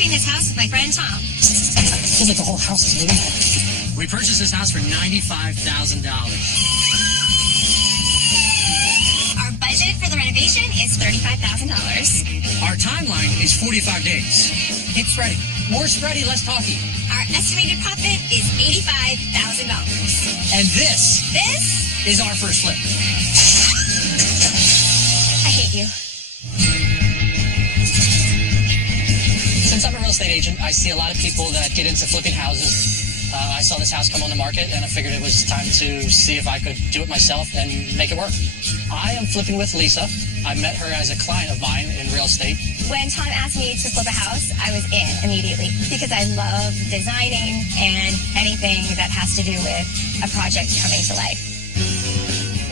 flipping this house with my friend Tom. Feels like the whole house is moving. We purchased this house for $95,000. Our budget for the renovation is $35,000. Our timeline is 45 days. It's ready. More spready, less talky. Our estimated profit is $85,000. And this is our first flip. I hate you. Since I'm a real estate agent, I see a lot of people that get into flipping houses. I saw this house come on the market, and I figured it was time to see if I could do it myself and make it work. I am flipping with Lisa. I met her as a client of mine in real estate. When Tom asked me to flip a house, I was in immediately because I love designing and anything that has to do with a project coming to life.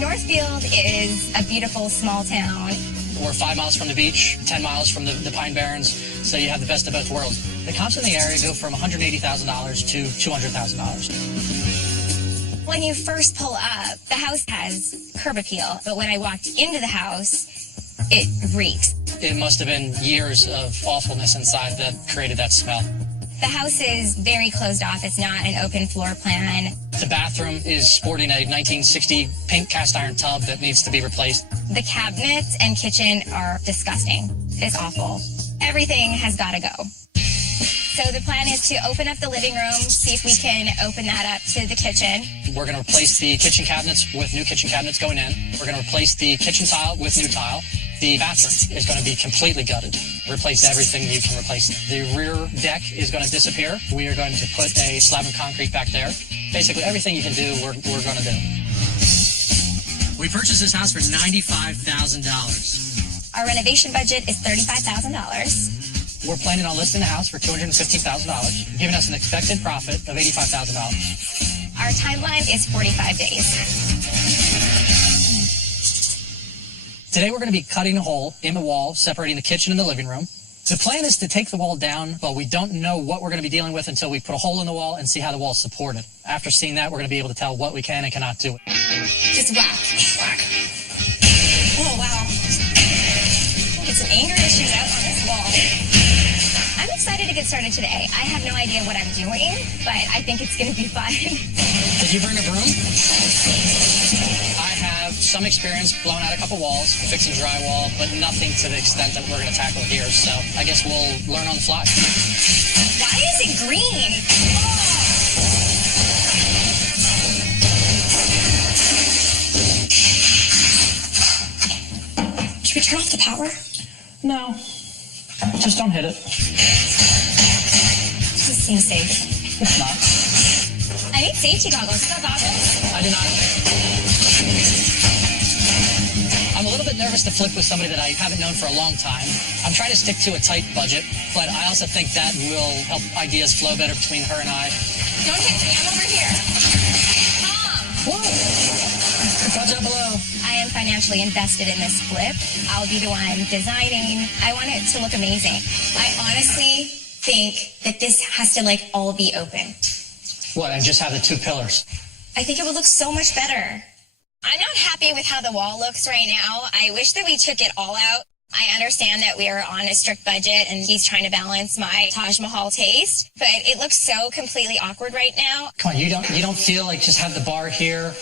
Northfield is a beautiful small town. We're 5 miles from the beach, 10 miles from the Pine Barrens, so you have the best of both worlds. The comps in the area go from $180,000 to $200,000. When you first pull up, the house has curb appeal, but when I walked into the house, it reeks. It must have been years of awfulness inside that created that smell. The house is very closed off. It's not an open floor plan. The bathroom is sporting a 1960 pink cast iron tub that needs to be replaced. The cabinets and kitchen are disgusting. It's awful. Everything has got to go. So the plan is to open up the living room, see if we can open that up to the kitchen. We're going to replace the kitchen cabinets with new kitchen cabinets going in. We're going to replace the kitchen tile with new tile. The bathroom is going to be completely gutted. Replace everything you can replace. The rear deck is going to disappear. We are going to put a slab of concrete back there. Basically, everything you can do, we're going to do. We purchased this house for $95,000. Our renovation budget is $35,000. We're planning on listing the house for $215,000, giving us an expected profit of $85,000. Our timeline is 45 days. Today we're going to be cutting a hole in the wall, separating the kitchen and the living room. The plan is to take the wall down, but we don't know what we're going to be dealing with until we put a hole in the wall and see how the wall is supported. After seeing that, we're going to be able to tell what we can and cannot do. Just whack. Whack. Oh, wow. Get some anger issues out on this wall. I'm excited to get started today. I have no idea what I'm doing, but I think it's going to be fun. Did you bring a broom? I have some experience blowing out a couple walls, fixing drywall, but nothing to the extent that we're going to tackle here. So I guess we'll learn on the fly. Why is it green? Should we turn off the power? No. Just don't hit it. This seems safe. It's not. I need safety goggles. You got goggles? I do not. I'm a little bit nervous to flip with somebody that I haven't known for a long time. I'm trying to stick to a tight budget, but I also think that will help ideas flow better between her and I. Don't hit me. I'm over here. Tom! Whoa! Watch out below. I am financially invested in this flip. I'll be the one designing. I want it to look amazing. I honestly think that this has to all be open. What, and just have the two pillars? I think it would look so much better. I'm not happy with how the wall looks right now. I wish that we took it all out. I understand that we are on a strict budget and he's trying to balance my Taj Mahal taste, but it looks so completely awkward right now. Come on, you don't feel like just have the bar here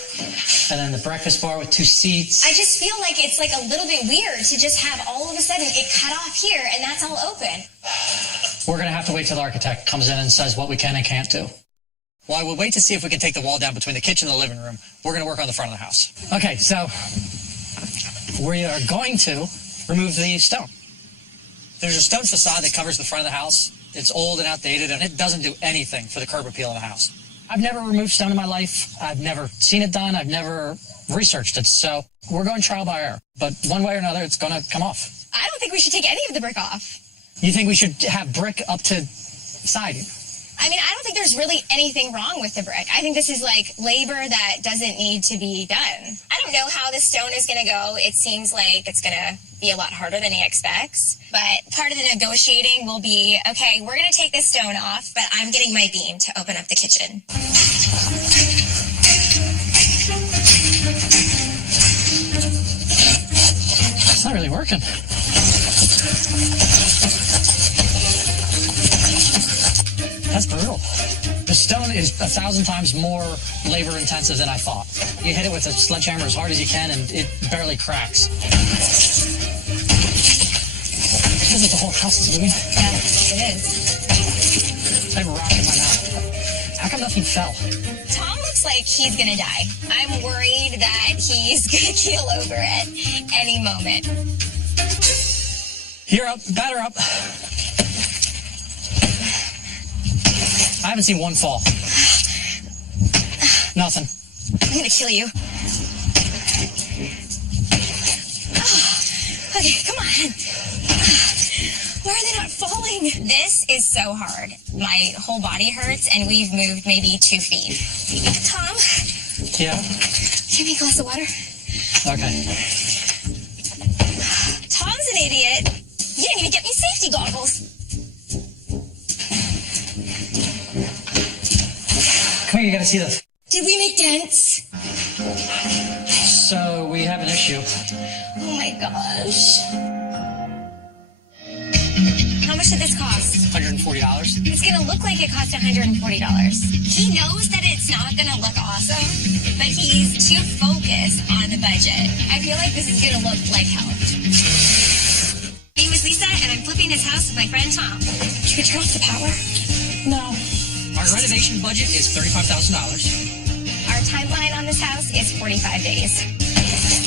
and then the breakfast bar with two seats? I just feel like it's a little bit weird to just have all of a sudden it cut off here and that's all open. We're going to have to wait till the architect comes in and says what we can and can't do. Well, we'll wait to see if we can take the wall down between the kitchen and the living room. We're going to work on the front of the house. Okay, so we are going to remove the stone. There's a stone facade that covers the front of the house. It's old and outdated, and it doesn't do anything for the curb appeal of the house. I've never removed stone in my life. I've never seen it done. I've never researched it. So we're going trial by error. But one way or another, it's going to come off. I don't think we should take any of the brick off. You think we should have brick up to siding? I mean, I don't think there's really anything wrong with the brick. I think this is labor that doesn't need to be done. I don't know how this stone is going to go. It seems like it's going to be a lot harder than he expects. But part of the negotiating will be, okay, we're going to take this stone off, but I'm getting my beam to open up the kitchen. It's not really working. That's brutal. The stone is 1,000 times more labor intensive than I thought. You hit it with a sledgehammer as hard as you can and it barely cracks. Feels like the whole house is moving. Yeah, it is. I have a rock in my mouth. How come nothing fell? Tom looks like he's gonna die. I'm worried that he's gonna keel over at any moment. You're up. Batter up. I haven't seen one fall. Nothing. I'm gonna kill you. Oh, okay, come on. Why are they not falling? This is so hard. My whole body hurts, and we've moved maybe 2 feet. Tom? Yeah? Give me a glass of water. Okay. Tom's an idiot. You didn't even get me safety goggles. Come here, you gotta see this. Did we make dents? So we have an issue. Oh my gosh. How much did this cost? $140. It's gonna look like it cost $140. He knows that it's not gonna look awesome, but he's too focused on the budget. I feel like this is gonna look like hell. My name is Lisa, and I'm flipping this house with my friend Tom. Should we turn off the power? No. Our renovation budget is $35,000. Our timeline on this house is 45 days.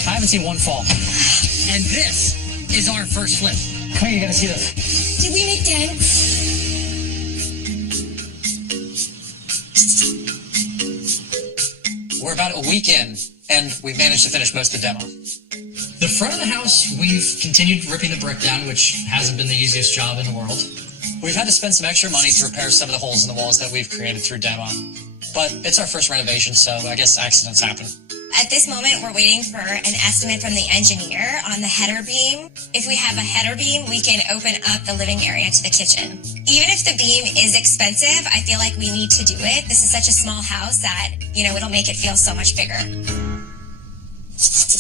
I haven't seen one fall. And this is our first flip. Come here, you gotta see this. Did we make dents? We're about a week in, and we've managed to finish most of the demo. The front of the house, we've continued ripping the brick down, which hasn't been the easiest job in the world. We've had to spend some extra money to repair some of the holes in the walls that we've created through demo. But it's our first renovation, so I guess accidents happen. At this moment, we're waiting for an estimate from the engineer on the header beam. If we have a header beam, we can open up the living area to the kitchen. Even if the beam is expensive, I feel like we need to do it. This is such a small house that, it'll make it feel so much bigger.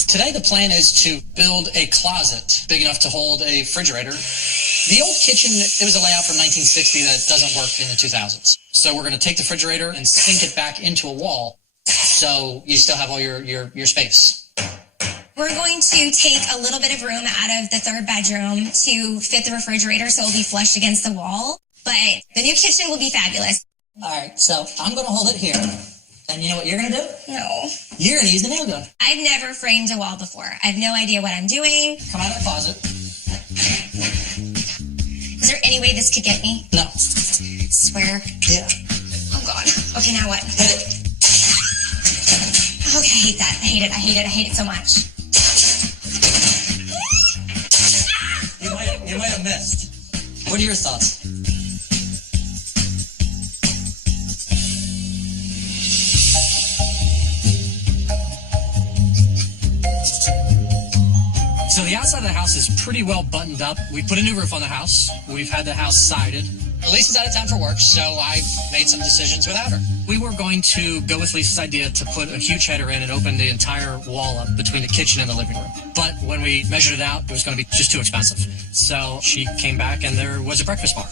Today, the plan is to build a closet big enough to hold a refrigerator. The old kitchen, it was a layout from 1960 that doesn't work in the 2000s. So we're going to take the refrigerator and sink it back into a wall so you still have all your space. We're going to take a little bit of room out of the third bedroom to fit the refrigerator so it'll be flushed against the wall. But the new kitchen will be fabulous. All right, so I'm going to hold it here. And you know what you're going to do? No. You're going to use the nail gun. I've never framed a wall before. I have no idea what I'm doing. Come out of the closet. Is there any way this could get me? No. Swear. Yeah. Oh, God. Okay, now what? Hit it. Okay, I hate that. I hate it. I hate it. I hate it so much. You might have missed. What are your thoughts? So the outside of the house is pretty well buttoned up. We put a new roof on the house. We've had the house sided. Lisa's out of town for work, so I made some decisions without her. We were going to go with Lisa's idea to put a huge header in and open the entire wall up between the kitchen and the living room. But when we measured it out, it was going to be just too expensive. So she came back and there was a breakfast bar.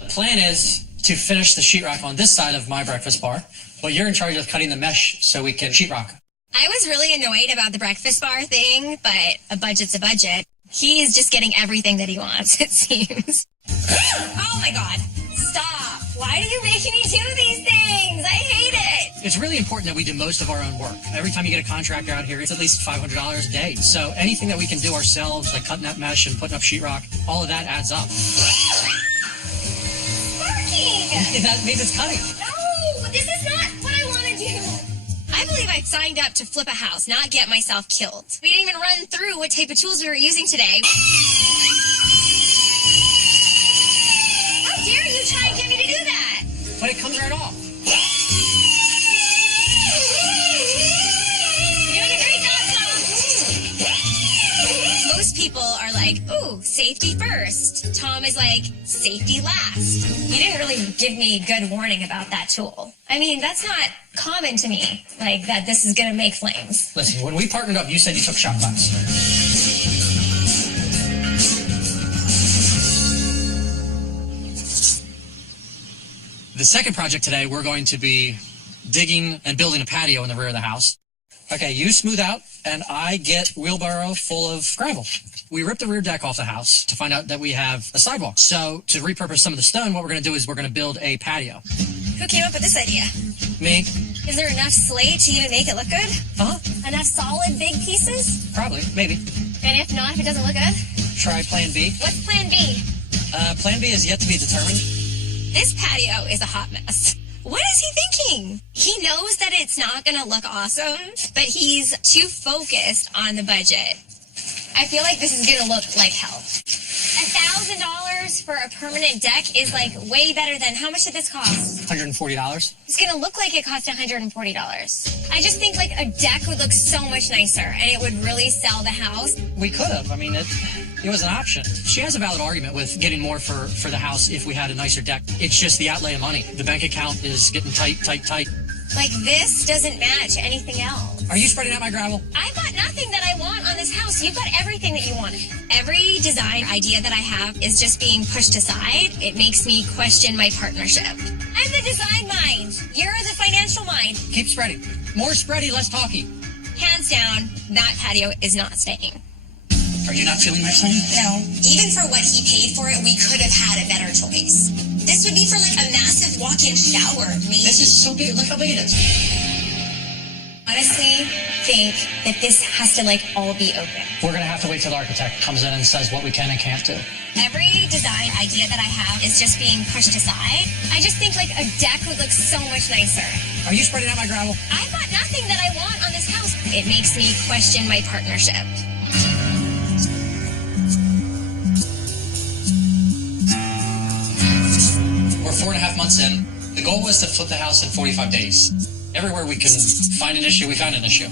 The plan is to finish the sheetrock on this side of my breakfast bar, but you're in charge of cutting the mesh so we can sheetrock. I was really annoyed about the breakfast bar thing, but a budget's a budget. He's just getting everything that he wants, it seems. Oh my God. Stop. Why do you make me do these things? I hate it. It's really important that we do most of our own work. Every time you get a contractor out here, it's at least $500 a day. So anything that we can do ourselves, like cutting that mesh and putting up sheetrock, all of that adds up. Barking. That means it's cutting. No, this is not what I want to do. I believe I signed up to flip a house, not get myself killed. We didn't even run through what type of tools we were using today. How dare you try and get me to do that? But it comes right off. You're doing a great job, Tom. Most people are like, ooh, safety first. Tom is like, safety last. You didn't really give me good warning about that tool. I mean, that's not common to me, like that this is going to make flames. Listen, when we partnered up, you said you took shot class. The second project today, we're going to be digging and building a patio in the rear of the house. Okay, you smooth out, and I get wheelbarrow full of gravel. We ripped the rear deck off the house to find out that we have a sidewalk. So to repurpose some of the stone, what we're going to do is we're going to build a patio. Who came up with this idea? Me? Is there enough slate to even make it look good? Huh? Enough solid big pieces? Probably, maybe. And if not, if it doesn't look good? Try plan B. What's plan B? Plan B is yet to be determined. This patio is a hot mess. What is he thinking? He knows that it's not going to look awesome, but he's too focused on the budget. I feel like this is going to look like hell. $1,000 for a permanent deck is like way better than, how much did this cost? $140. It's going to look like it cost $140. I just think like a deck would look so much nicer and it would really sell the house. We could have. I mean, it was an option. She has a valid argument with getting more for the house if we had a nicer deck. It's just the outlay of money. The bank account is getting tight. Like this doesn't match anything else. Are you spreading out my gravel? I've got nothing that I want on this house. You've got everything that you want. Every design idea that I have is just being pushed aside. It makes me question my partnership. I'm the design mind. You're the financial mind. Keep spreading. More spready, less talky. Hands down, that patio is not staying. Are you not feeling my plan? No. Even for what he paid for it, we could have had a better choice. This would be for like a massive walk-in shower, maybe. This is so big. Look how big it is. Honestly, think that this has to like all be open. We're going to have to wait till the architect comes in and says what we can and can't do. Every design idea that I have is just being pushed aside. I just think like a deck would look so much nicer. Are you spreading out my gravel? I've got nothing that I want on this house. It makes me question my partnership. We're 4.5 months in. The goal was to flip the house in 45 days. Everywhere we can find an issue, we found an issue.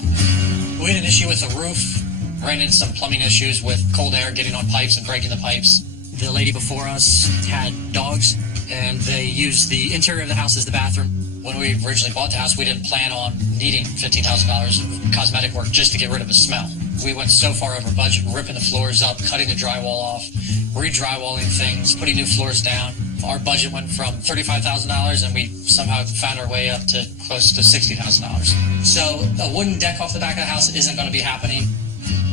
We had an issue with the roof, ran into some plumbing issues with cold air getting on pipes and breaking the pipes. The lady before us had dogs, and they used the interior of the house as the bathroom. When we originally bought the house, we didn't plan on needing $15,000 of cosmetic work just to get rid of the smell. We went so far over budget, ripping the floors up, cutting the drywall off, re-drywalling things, putting new floors down. Our budget went from $35,000 and we somehow found our way up to close to $60,000. So a wooden deck off the back of the house isn't going to be happening.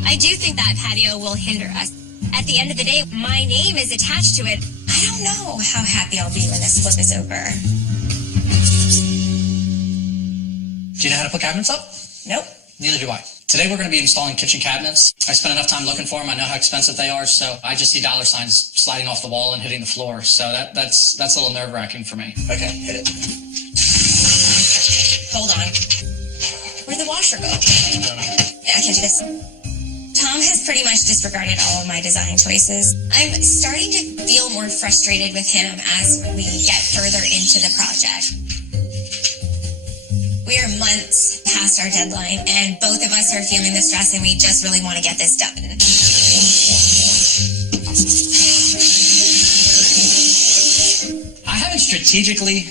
I do think that patio will hinder us. At the end of the day, my name is attached to it. I don't know how happy I'll be when this flip is over. Do you know how to put cabinets up? Nope. Neither do I. Today we're going to be installing kitchen cabinets. I spent enough time looking for them. I know how expensive they are, so I just see dollar signs sliding off the wall and hitting the floor. So that's a little nerve-wracking for me. Okay, hit it. Hold on. Where'd the washer go? Yeah, I can do this. Tom has pretty much disregarded all of my design choices. I'm starting to feel more frustrated with him as we get further into the project. We are months past our deadline, and both of us are feeling the stress, and we just really want to get this done. I haven't strategically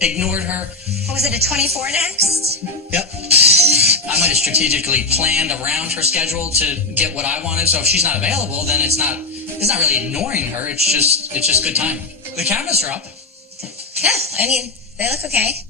ignored her. What was it, a 24 next? Yep. I might have strategically planned around her schedule to get what I wanted. So if she's not available, then it's not really ignoring her. It's just good timing. The cabinets are up. Yeah, I mean, they look okay.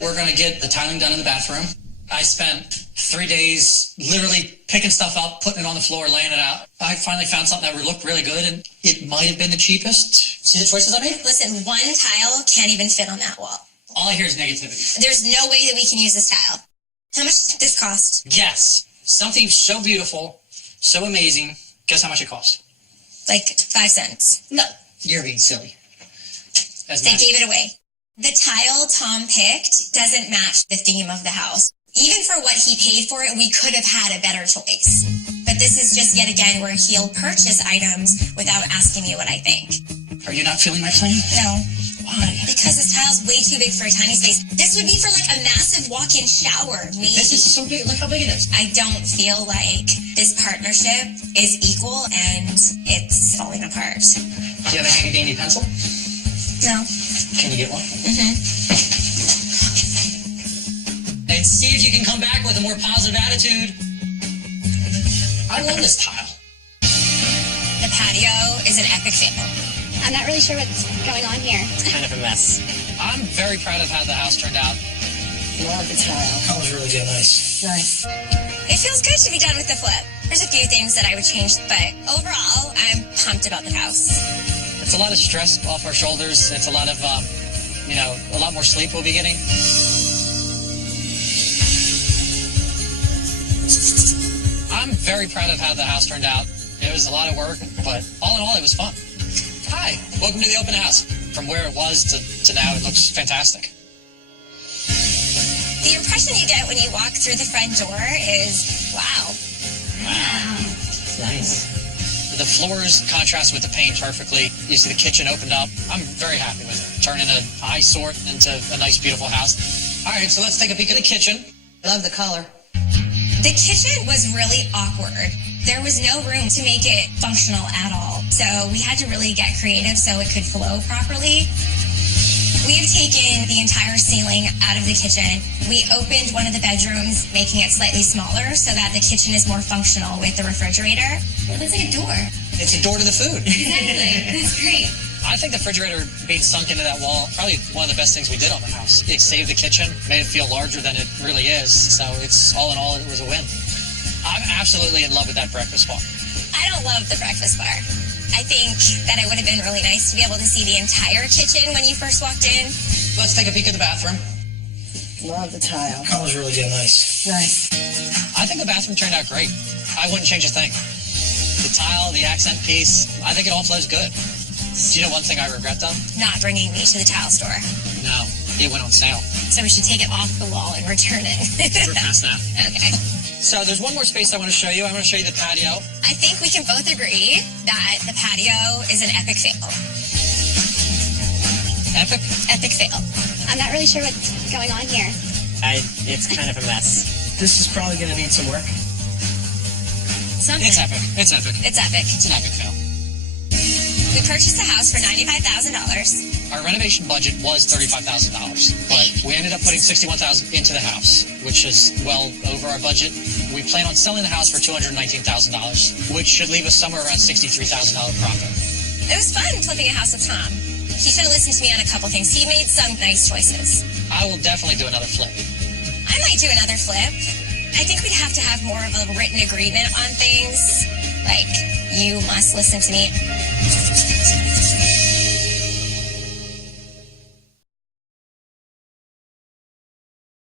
We're going to get the tiling done in the bathroom. I spent 3 days literally picking stuff up, putting it on the floor, laying it out. I finally found something that looked really good, and it might have been the cheapest. See the choices I made? Listen, one tile can't even fit on that wall. All I hear is negativity. There's no way that we can use this tile. How much did this cost? Guess. Something so beautiful, so amazing. Guess how much it cost? Like 5 cents. No, you're being silly. They gave it away. The tile Tom picked doesn't match the theme of the house. Even for what he paid for it, we could have had a better choice. But this is just yet again where he'll purchase items without asking me what I think. Are you not feeling my plan? No. Why? Because this tile's way too big for a tiny space. This would be for like a massive walk-in shower, maybe. This is so big. Look how big it is. I don't feel like this partnership is equal and it's falling apart. Do you have a handy dandy pencil? No. Can you get one? Mm-hmm. And see if you can come back with a more positive attitude. I love this tile. The patio is an epic fail. I'm not really sure what's going on here. It's kind of a mess. I'm very proud of how the house turned out. Love the tile. Colors really get nice. Nice. It feels good to be done with the flip. There's a few things that I would change, but overall, I'm pumped about the house. It's a lot of stress off our shoulders. It's a lot of, a lot more sleep we'll be getting. I'm very proud of how the house turned out. It was a lot of work, but all in all, it was fun. Hi, welcome to the open house. From where it was to now, it looks fantastic. The impression you get when you walk through the front door is, wow. Wow. Nice. The floors contrast with the paint perfectly. You see the kitchen opened up. I'm very happy with it. Turning an eyesore into a nice, beautiful house. All right, so let's take a peek at the kitchen. Love the color. The kitchen was really awkward. There was no room to make it functional at all. So we had to really get creative so it could flow properly. We have taken the entire ceiling out of the kitchen. We opened one of the bedrooms, making it slightly smaller so that the kitchen is more functional with the refrigerator. It looks like a door. It's a door to the food. Exactly. That's great. I think the refrigerator being sunk into that wall, probably one of the best things we did on the house. It saved the kitchen, made it feel larger than it really is. So it's all in all, it was a win. I'm absolutely in love with that breakfast bar. I don't love the breakfast bar. I think that it would have been really nice to be able to see the entire kitchen when you first walked in. Let's take a peek at the bathroom. Love the tile. Colors really get nice. Nice. I think the bathroom turned out great. I wouldn't change a thing. The tile, the accent piece, I think it all flows good. Do you know one thing I regret, though? Not bringing me to the tile store. No, it went on sale. So we should take it off the wall and return it. We're past that. Okay. So there's one more space I want to show you. I want to show you the patio. I think we can both agree that the patio is an epic fail. Epic? Epic fail. I'm not really sure what's going on here. It's kind of a mess. This is probably going to need some work. Something. It's epic. It's epic. It's epic. It's an epic fail. We purchased the house for $95,000. Our renovation budget was $35,000, but we ended up putting $61,000 into the house, which is well over our budget. We plan on selling the house for $219,000, which should leave us somewhere around $63,000 profit. It was fun flipping a house with Tom. He should have listened to me on a couple things. He made some nice choices. I will definitely do another flip. I might do another flip. I think we'd have to have more of a written agreement on things. Like, you must listen to me.